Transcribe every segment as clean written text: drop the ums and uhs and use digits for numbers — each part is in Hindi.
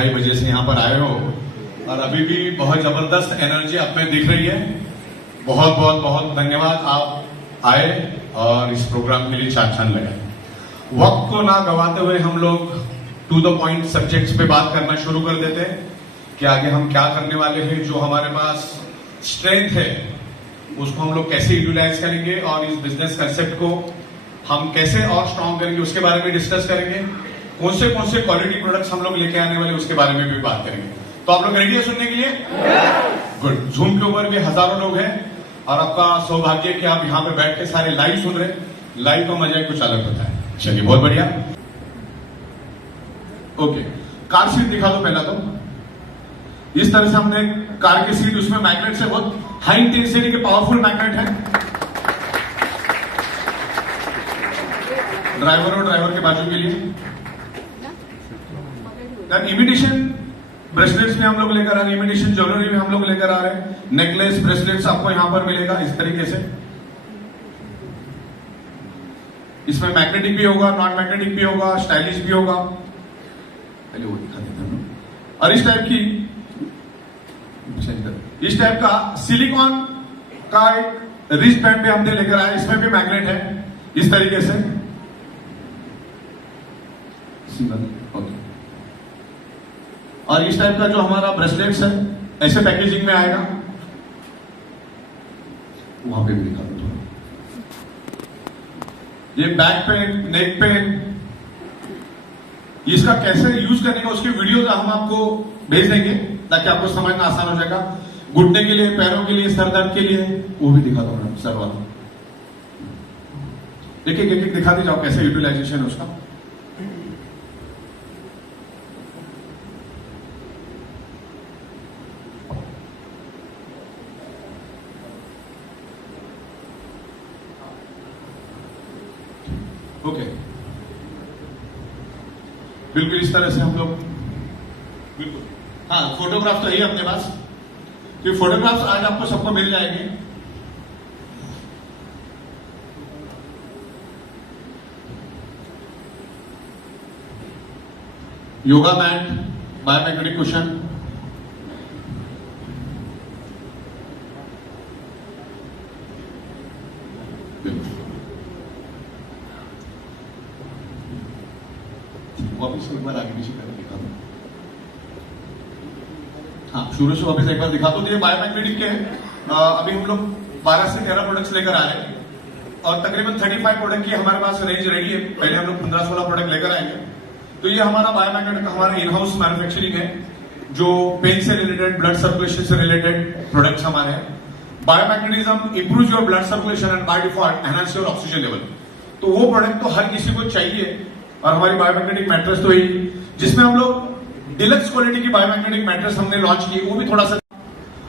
2:30 बजे से यहाँ पर आए हो और अभी भी बहुत जबरदस्त एनर्जी आप में दिख रही है। बहुत बहुत बहुत धन्यवाद, आप आए और इस प्रोग्राम के लिए छान लगाए। वक्त को ना गवाते हुए हम लोग टू द पॉइंट सब्जेक्ट्स पे बात करना शुरू कर देते हैं कि आगे हम क्या करने वाले हैं। जो हमारे पास स्ट्रेंथ है उसको हम लोग कैसे यूटिलाइज करेंगे और इस बिजनेस कंसेप्ट को हम कैसे और स्ट्रॉन्ग करेंगे उसके बारे में डिस्कस करेंगे। कौन से क्वालिटी प्रोडक्ट्स हम लोग लेके आने वाले उसके बारे में भी बात करेंगे। तो आप लोग रेडी है सुनने के लिए? गुड। जूम के ऊपर भी हजारों लोग हैं और आपका सौभाग्य है कि आप यहाँ पे बैठ के सारे लाइव सुन रहे। लाइव का मजा कुछ अलग होता है। चलिए बहुत बढ़िया। ओके, कार सीट दिखा दो पहला। तो इस तरह से हमने कार की सीट, उसमें मैग्नेट से बहुत हाई इंटेंसिटी के पावरफुल मैग्नेट है। ड्राइवर और ड्राइवर के बाजू के लिए इमिटेशन ब्रेसलेट्स में हम लोग लेकर आ रहे हैं, इमिटेशन ज्वेलरी में हम लोग लेकर आ रहे हैं। नेकलेस ब्रेसलेट्स आपको यहां पर मिलेगा इस तरीके से। इसमें मैग्नेटिक भी होगा, नॉन मैग्नेटिक भी होगा, स्टाइलिश भी होगा। पहले वो दिखा देता हूं। और इस टाइप का सिलिकॉन का एक रिस्ट बैंड भी हमने लेकर आया। इसमें भी मैग्नेट है इस तरीके से। ओके। और इस टाइप का जो हमारा ब्रेसलेट्स है ऐसे पैकेजिंग में आएगा। वहां पे भी दिखा दो। ये बैक पे, नेक पे, इसका कैसे यूज करने का उसकी वीडियो हम आपको भेज देंगे ताकि आपको समझना आसान हो जाएगा। घुटने के लिए, पैरों के लिए, सर दर्द के लिए, वो भी दिखा दो मैडम। सर वाला एक दिखा दी जाओ कैसे यूटिलाइजेशन है उसका। ओके, बिल्कुल इस तरह से हम लोग, बिल्कुल हाँ, फोटोग्राफ तो है अपने पास। तो फोटोग्राफ्स आज आपको सबको मिल जाएंगे। योगा मैट, बायोमैग्नेटिक कुशन, वापिस एक बार आगे पीछे करके दिखा दो। हाँ, शुरू से वापस एक बार दिखा दो। ये बायोमैग्नेटिक के अभी हम लोग 12 से 13 प्रोडक्ट्स लेकर आ रहे हैं और तकरीबन 35 प्रोडक्ट की हमारे पास रेंज रेडी है। पहले हम लोग 15-16 प्रोडक्ट लेकर आएंगे। तो ये हमारा बायोमैग्नेटिक का हमारा इन हाउस मैन्युफैक्चरिंग है, जो पेन से रिलेटेड, ब्लड सर्कुलेशन से रिलेटेड प्रोडक्ट्स हमारे हैं। Biomagnetism improve your blood circulation and by default enhance your oxygen level. तो वो प्रोडक्ट तो हर किसी को चाहिए और हमारी बायोमैग्नेटिक मैट्रेस तो ही, जिसमें हम लोग डिलक्स क्वालिटी की बायोमैग्नेटिक मैट्रेस हमने लॉन्च की, वो भी थोड़ा सा,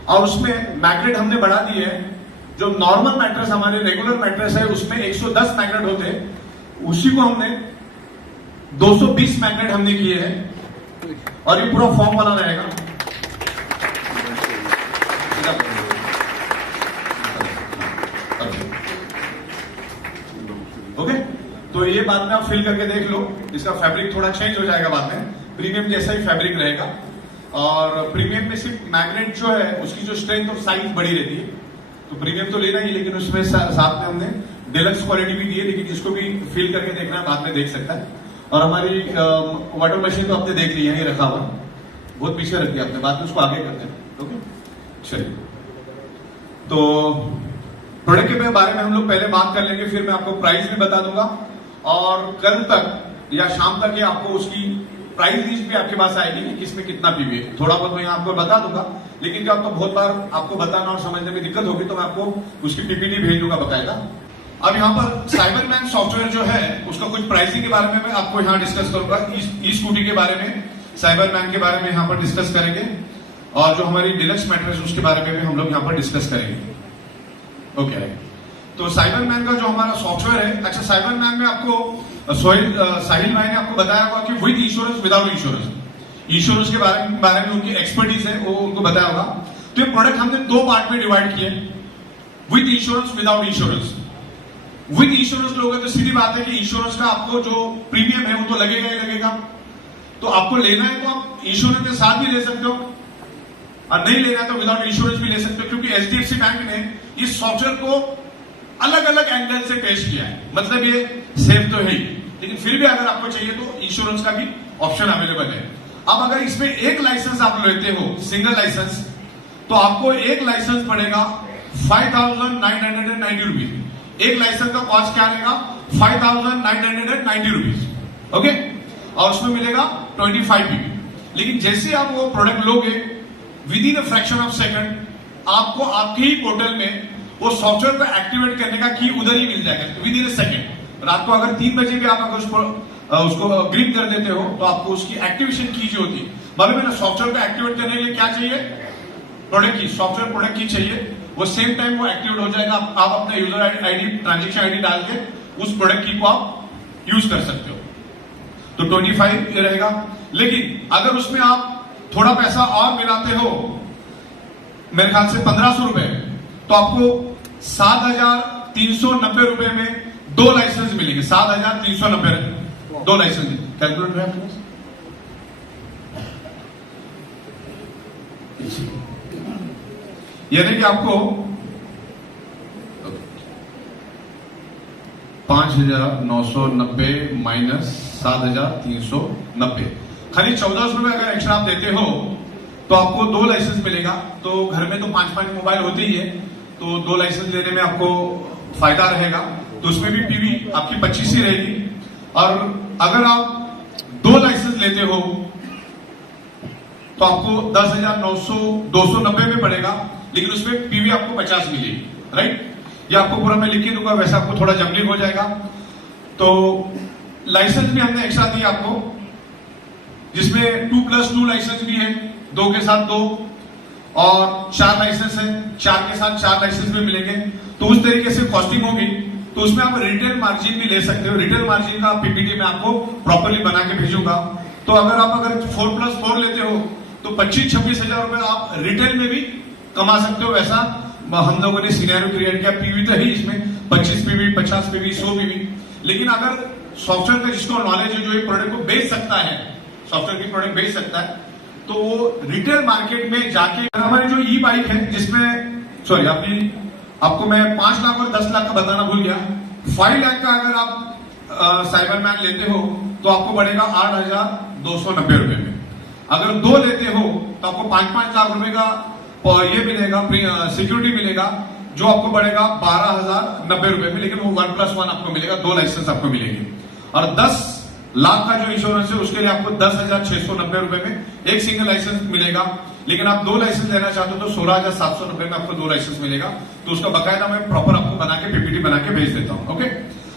और उसमें मैग्नेट हमने बढ़ा दिए हैं। जो नॉर्मल मैट्रेस हमारे रेगुलर मैट्रेस है उसमें 110 मैग्नेट होते हैं, उसी को हमने 220 मैग्नेट हमने किए हैं और ये पूरा फॉर्म वाला रहेगा। ओके, तो ये बाद में आप फिल करके देख लो। इसका फैब्रिक थोड़ा चेंज हो जाएगा बाद में, प्रीमियम जैसा ही फैब्रिक रहेगा। और प्रीमियम में सिर्फ मैग्नेट जो है उसकी जो स्ट्रेंथ और साइज बड़ी रहती है, तो प्रीमियम तो लेना ही, लेकिन उसमें साथ में हमने डिलक्स क्वालिटी भी दी है। लेकिन इसको भी फिल करके देखना है, बाद में देख सकता है। और हमारी वाटर मशीन तो आपने देख ली है, ये रखा हुआ बहुत पीछे रख दिया आपने, बाद में उसको आगे करते हैं। ओके, चलिए। तो प्रोडक्ट के बारे में हम लोग पहले बात कर लेंगे, फिर मैं आपको प्राइस भी बता दूंगा और कल तक या शाम तक ये आपको उसकी प्राइस लिस्ट भी आपके पास आएगी कि किसमें कितना पीवी है। थोड़ा बहुत मैं आपको बता दूंगा, लेकिन क्या आपको बहुत बार आपको बताना और समझने में दिक्कत होगी, तो मैं आपको उसकी पीपीटी भेज दूंगा बकायदा। अब यहाँ पर साइबरमैन सॉफ्टवेयर जो है उसका कुछ प्राइसिंग के बारे में मैं आपको यहाँ डिस्कस करूंगा। ई स्कूटी के बारे में, साइबरमैन के बारे में यहाँ पर डिस्कस करेंगे और जो हमारी डिलक्स मैट्रेस उसके बारे में भी हम लोग यहाँ पर डिस्कस करेंगे। ओके, तो साइबरमैन का जो हमारा सॉफ्टवेयर है, अच्छा साइबरमैन में आपको साहिल भाई ने आपको बताया होगा कि with insurance, without insurance, insurance के बारे में उनकी एक्सपर्टीज है, वो उनको बताया होगा। तो ये प्रोडक्ट हमने 2 पार्ट में डिवाइड किए, with insurance, without insurance. With insurance लोगे तो सीधी बात है कि इंश्योरेंस का आपको जो प्रीमियम है वो तो लगेगा ही लगेगा, तो आपको लेना है तो आप इंश्योरेंस के साथ भी ले सकते हो, और नहीं लेना है तो विदाउट इंश्योरेंस भी ले सकते हो, क्योंकि एचडीएफसी बैंक ने इस सॉफ्टवेयर को अलग अलग एंगल से पेश किया है। मतलब ये सेफ तो है ही, लेकिन फिर भी अगर आपको चाहिए तो इंश्योरेंस का भी ऑप्शन अवेलेबल है। अब अगर इसमें एक लाइसेंस आप लेते हो, सिंगल लाइसेंस, तो आपको एक लाइसेंस पड़ेगा 5,990 रुपीज। एक लाइसेंस का कॉस्ट क्या रहेगा? 5,990 रुपीज। ओके, और उसमें मिलेगा 25 पीबी। लेकिन जैसे आप वो प्रोडक्ट लोगे, with in a fraction of second आपको आपके ही पोर्टल में वो सॉफ्टवेयर को एक्टिवेट करने का की उधर ही मिल जाएगा, विद इन अ सेकंड। रात को अगर 3 बजे भी आप अगर उसको ग्रीन कर देते हो तो आपको उसकी एक्टिवेशन की जो होती है, मालूम है ना, सॉफ्टवेयर को एक्टिवेट करने के लिए क्या चाहिए? प्रोडक्ट की, सॉफ्टवेयर प्रोडक्ट की चाहिए। वो सेम टाइम वो एक्टिवेट हो जाएगा। आप अपना यूजर आईडी, ट्रांजेक्शन आईडी डाल के उस प्रोडक्ट की को आप यूज कर सकते हो। तो 25 ये रहेगा। लेकिन अगर उसमें आप थोड़ा पैसा और मिलाते हो, मेरे ख्याल से 1500 रुपए, तो आपको 7,390 रुपए में 2 लाइसेंस मिलेंगे। 7,390 2 लाइसेंस। कैलकुलेटर है आपके पास? यानी कि आपको 5,990 माइनस 7,390, खाली 1,400 रुपए अगर एक्स्ट्रा आप देते हो तो आपको 2 लाइसेंस मिलेगा। तो घर में तो 5-5 मोबाइल होते ही है, तो 2 लाइसेंस लेने में आपको फायदा रहेगा। तो उसमें भी पीवी आपकी 25 ही रहेगी। और अगर आप 2 लाइसेंस लेते हो तो आपको 10,290 में पड़ेगा, लेकिन उसमें पीवी आपको 50 मिलेगी। राइट, ये आपको पूरा मैं लिख के दूंगा, वैसे आपको थोड़ा जमलिंग हो जाएगा। तो लाइसेंस भी हमने एक्स्ट्रा दिया आपको, जिसमें 2+2 लाइसेंस भी है, 2 के साथ 2, और 4 लाइसेंस है, 4 के साथ 4 लाइसेंस भी मिलेंगे। तो उस तरीके से कॉस्टिंग होगी। तो उसमें आप रिटेल मार्जिन भी ले सकते हो। रिटेल मार्जिन का पीपीटी में आपको प्रॉपरली बना के भेजूंगा। तो अगर 4+4 लेते हो तो 25-26 हजार रुपए आप रिटेल में भी कमा सकते हो। वैसा हम लोगों ने सिनेरियो क्रिएट किया। पीवी तो है इसमें 25 पीवी, 50 पीवी, 100 पीवी। लेकिन अगर सॉफ्टवेयर का जिसको नॉलेज है, जो ये प्रोडक्ट को बेच सकता है, सॉफ्टवेयर की प्रोडक्ट बेच सकता है, तो वो रिटेल मार्केट में जाके, हमारी जो ई बाइक है जिसमें, सॉरी, आपको मैं 5 लाख और 10 लाख का बताना भूल गया। 5 लाख का अगर आप साइबरमैन लेते हो तो आपको पड़ेगा 8,290 रुपए में। अगर 2 लेते हो तो आपको 5-5 लाख रुपए का ये मिलेगा, सिक्योरिटी मिलेगा, जो आपको पड़ेगा 12,090 रुपए में। लेकिन वो 1+1 आपको मिलेगा, 2 लाइसेंस आपको मिलेंगे। और 10 लाख का जो इंश्योरेंस है उसके लिए आपको 10,690 रुपए में एक सिंगल लाइसेंस मिलेगा। लेकिन आप 2 लाइसेंस लेना चाहते हो तो 16,790 में आपको 2 लाइसेंस मिलेगा। तो उसका बकायदा मैं प्रॉपर आपको बना के पीपीटी बना के भेज देता हूं। ओके,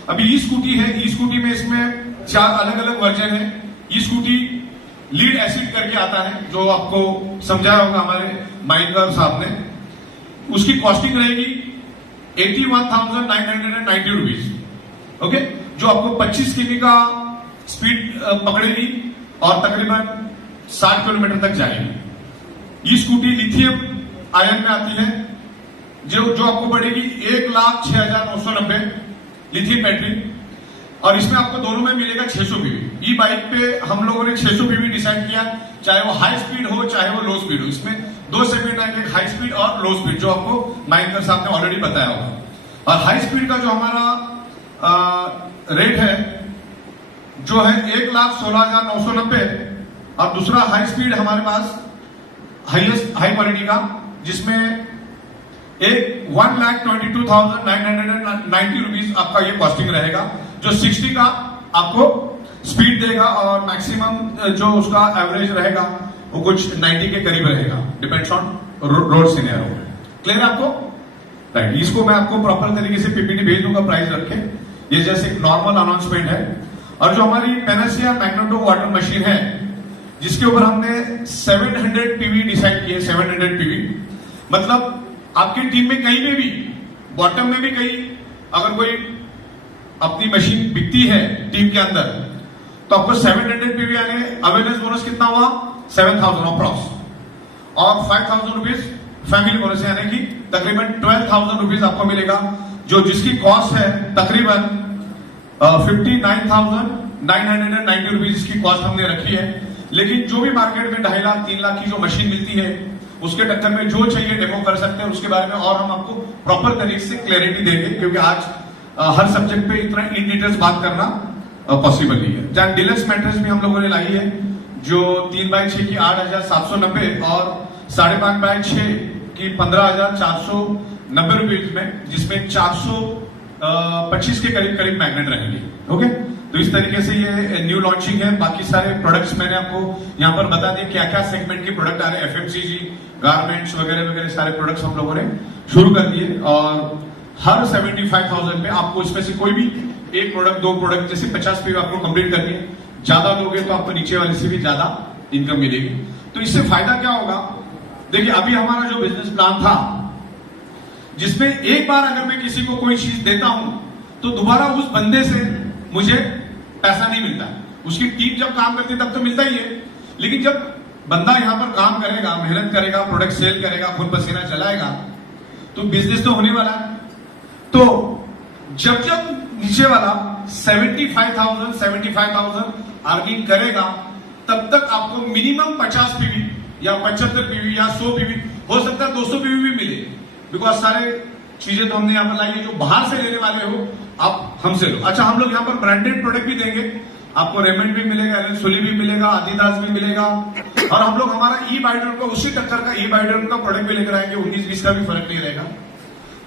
अभी ई स्कूटी है। ई स्कूटी में इसमें 4 अलग अलग वर्जन है। ई स्कूटी लीड एसिड करके आता है, जो आपको समझाया होगा हमारे माइंडर साहब ने। उसकी कॉस्टिंग रहेगी 81,990 रुपीज। ओके, जो आपको 25 किमी का स्पीड पकड़ेगी और तकरीबन 60 किलोमीटर तक जाएगी। ये स्कूटी लिथियम आयन में आती है, जो आपको पड़ेगी 1,06,990 लिथियम बैटरी। और इसमें आपको दोनों में मिलेगा 600 पीवी। ई बाइक पे हम लोगों ने 600 पीवी डिसाइड किया, चाहे वो हाई स्पीड हो चाहे वो लो स्पीड हो। इसमें 2 सेगमेंट आएंगे, एक हाई स्पीड और लो स्पीड, जो आपको माइंडर साहब ने ऑलरेडी बताया होगा। और हाई स्पीड का जो हमारा रेट है जो है 1,16,990, और दूसरा हाई स्पीड हमारे पास हाईएस्ट हाई क्वालिटी का, जिसमें एक 1,22,990 रुपीज आपका ये कॉस्टिंग रहेगा, जो 60 का आपको स्पीड देगा और मैक्सिमम जो उसका एवरेज रहेगा वो कुछ 90 के करीब रहेगा, depends on road scenario. Clear है आपको? राइट, इसको मैं आपको प्रॉपर तरीके से पीपीटी भेज दूंगा प्राइस रख के। ये जैसे एक नॉर्मल अनाउंसमेंट है। और जो हमारी पेनासिया मैग्नेटो वाटर मशीन है, जिसके ऊपर हमने 700 पीवी डिसाइड किए। 700 पीवी मतलब आपकी टीम में कहीं में भी, बॉटम में भी कहीं अगर कोई अपनी मशीन बिकती है टीम के अंदर, तो आपको 700 पीवी आने। अवेयरनेस बोनस कितना हुआ? 7,000 अप्रॉक्स, और 5,000 रुपीज फैमिली बोनस, यानी कि तकरीबन 12,000 रुपीज आपको मिलेगा, जो जिसकी कॉस्ट है तकरीबन 59,990 रुपीज की कॉस्ट हमने रखी है। लेकिन जो भी मार्केट में 2.5 लाख 3 लाख की जो मशीन मिलती है उसके टक्कर में जो चाहिए डेमो कर सकते हैं, उसके बारे में और हम आपको प्रॉपर तरीके से क्लैरिटी देंगे, क्योंकि आज हर सब्जेक्ट पे इतना इन डिटेल्स बात करना पॉसिबल नहीं है। जहां डिलक्स मैट्रेस भी हम लोगों ने लाई है जो 3x6 की 8,790 और 5.5x6 की 15,490 रुपीज में, जिसमें 425 के करीब करीब मैग्नेट रहेंगे। ओके, तो इस तरीके से ये न्यू लॉन्चिंग है। बाकी सारे प्रोडक्ट्स मैंने आपको यहाँ पर बता दिए क्या क्या सेगमेंट के प्रोडक्ट आ रहे हैं, एफएमसीजी, गारमेंट्स वगैरह वगैरह सारे प्रोडक्ट्स हम लोगों ने शुरू कर दिए। और हर 75,000 पे आपको इसमें से कोई भी एक प्रोडक्ट, दो प्रोडक्ट, जैसे 50 पे आपको कंप्लीट करनी है, ज्यादा लोगे तो आपको नीचे वाले से भी ज्यादा इनकम मिलेगी। तो इससे फायदा क्या होगा, देखिए अभी हमारा जो बिजनेस प्लान था जिसमें एक बार अगर मैं किसी को कोई चीज देता हूं तो दोबारा उस बंदे से मुझे पैसा नहीं मिलता। उसकी टीम जब काम करती है तब तो मिलता ही है, लेकिन जब बंदा यहां पर काम करेगा, मेहनत करेगा, प्रोडक्ट सेल करेगा, खून पसीना चलाएगा, तो बिजनेस तो होने वाला है। तो जब जब नीचे वाला 75,000 अर्निंग करेगा तब तक आपको मिनिमम 50 पीवी या 75 पीवी या 100 पीवी, हो सकता है 200 पीवी भी मिले, बिकॉज सारे चीजें तो हमने यहां पर लाई है। जो बाहर से लेने वाले हो आप हमसे लो। अच्छा, हम लोग यहां पर ब्रांडेड प्रोडक्ट भी देंगे आपको, रेमंड भी मिलेगा, एलन सोली भी मिलेगा, आदिदास भी मिलेगा, और हम लोग हमारा ई बाइडर का उसी टक्कर का ई बाइडर का प्रोडक्ट भी लेकर आएंगे। 19-20 का भी फर्क नहीं रहेगा।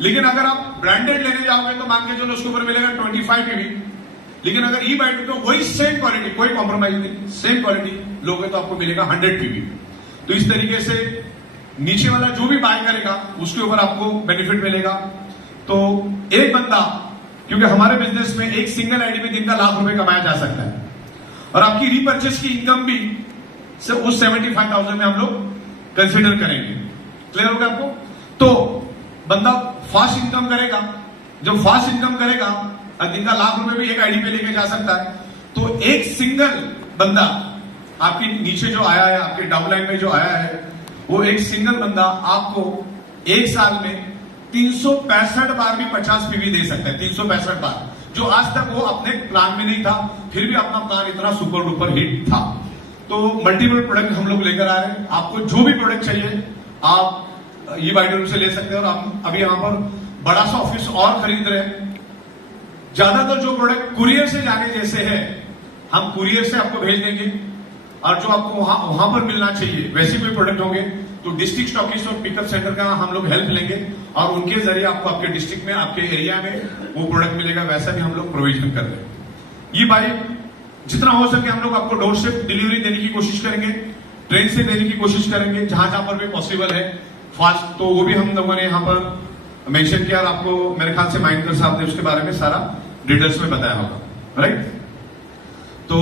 लेकिन अगर आप ब्रांडेड लेने जाओगे तो मान के चलो उसके ऊपर मिलेगा 25 पीवी, लेकिन अगर ई बाइडर को वही सेम क्वालिटी, कोई कॉम्प्रोमाइज नहीं, सेम क्वालिटी लोगे तो आपको मिलेगा 100 पीवी। तो इस तरीके से नीचे वाला जो भी बाय करेगा उसके ऊपर आपको बेनिफिट मिलेगा। तो एक बंदा, क्योंकि हमारे बिजनेस में एक सिंगल आईडी में दिन का लाख रुपए कमाया जा सकता है, और आपकी रीपर्चेस की इनकम भी से उस 75,000 में हम लोग कंसिडर करेंगे। क्लियर होगा आपको? तो बंदा फास्ट इनकम करेगा, जब फास्ट इनकम करेगा दिन का लाख रुपए भी एक आईडी पे लेके जा सकता है। तो एक सिंगल बंदा आपके नीचे जो आया है, आपके डाउनलाइन में जो आया है, वो एक सिंगल बंदा आपको एक साल में 365 बार भी 50 पीवी दे सकता है। 365 बार, जो आज तक वो अपने प्लान में नहीं था, फिर भी अपना प्लान इतना सुपर डुपर हिट था। तो मल्टीपल प्रोडक्ट हम लोग लेकर आ रहे हैं। आपको जो भी प्रोडक्ट चाहिए आप ई बाइडर से ले सकते हैं। और हम अभी यहां पर बड़ा सा ऑफिस और खरीद रहे हैं। ज्यादातर जो प्रोडक्ट कुरियर से जाने जैसे है हम कुरियर से आपको भेज देंगे, और जो आपको वहां पर मिलना चाहिए वैसे कोई प्रोडक्ट होंगे तो डिस्ट्रिक्ट स्टॉकिस्ट और पिकअप सेंटर का हम लोग हेल्प लेंगे, और उनके जरिए आपको आपके डिस्ट्रिक्ट में, आपके एरिया में वो प्रोडक्ट मिलेगा। वैसा भी हम लोग प्रोविजन कर दें। ये बाइक जितना हो सके हम लोग आपको डोर स्टेप डिलीवरी देने की कोशिश करेंगे, ट्रेन से देने की कोशिश करेंगे, जहां जहां पर भी पॉसिबल है फास्ट, तो वो भी हम लोगों ने यहाँ पर मेंशन किया। और आपको मेरे ख्याल से माइंडकर साहब ने उसके बारे में सारा डिटेल्स में बताया होगा, राइट? तो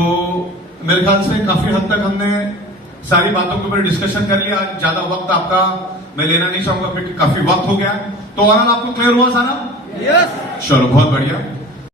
मेरे ख्याल से काफी हद तक हमने सारी बातों के ऊपर डिस्कशन कर लिया। आज ज्यादा वक्त आपका मैं लेना नहीं चाहूंगा क्योंकि काफी वक्त हो गया। तो ओवरऑल आपको क्लियर हुआ सारा? यस। चलो, बहुत बढ़िया।